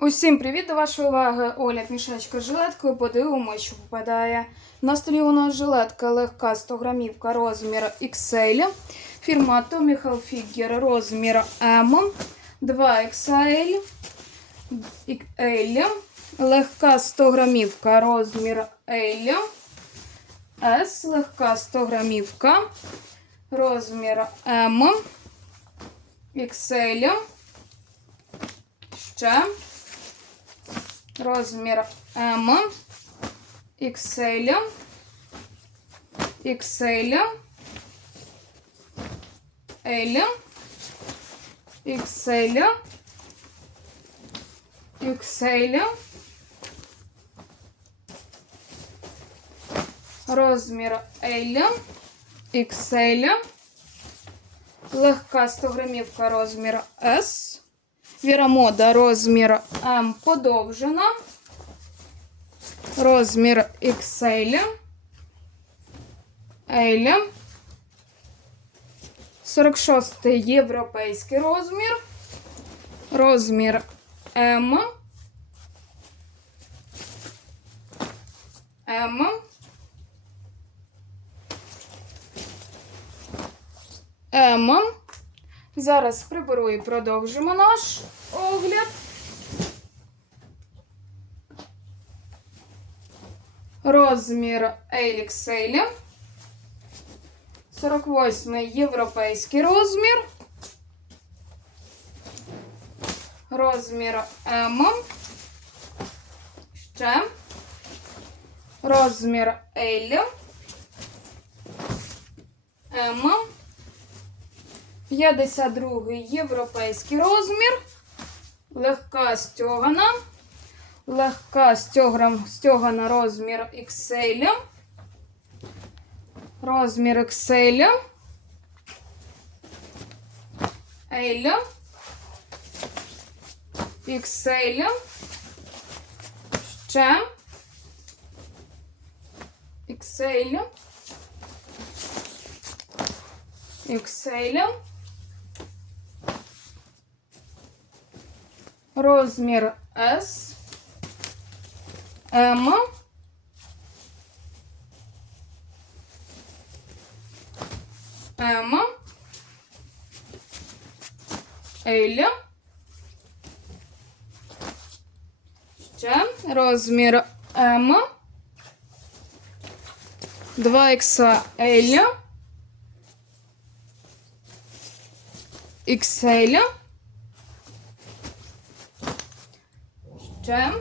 Усім привіт до вашої уваги. Оля мішечка з жилеткою. Подивимося, що попадає. На столі у нас жилетка легка 100 грамівка розмір XL. Фірма Tommy Hilfiger розмір M. 2XL. XL. Легка 100 грамівка розмір L. S. Легка 100 грамівка розмір M. XL. Ще розмір М, XL, XL, L, XL, XL, розмір L, XL, легка 100 грамівка розмір S. Вірамода розмір М подовжена. Розмір XL. L. 46 європейський розмір. Розмір М. М. М. Зараз приберу і продовжимо наш огляд. Розмір XL. 48 європейський розмір. Розмір М. Ще. Розмір L. М. 52 європейський розмір. Легка стьогана. Легка стьогана розмір XL. Розмір XL. L. XL. Ще. XL. XL. Розмір S. М. М. Л. Ще розмір М. 2XL. XL. Ще.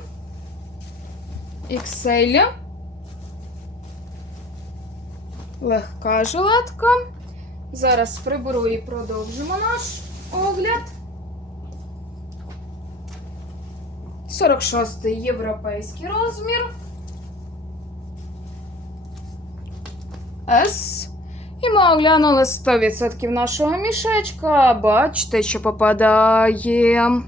XL. Легка жилетка. Зараз приберу і продовжимо наш огляд. 46 європейський розмір. S. І ми оглянули 100% нашого мішечка. Бачите, що попадає.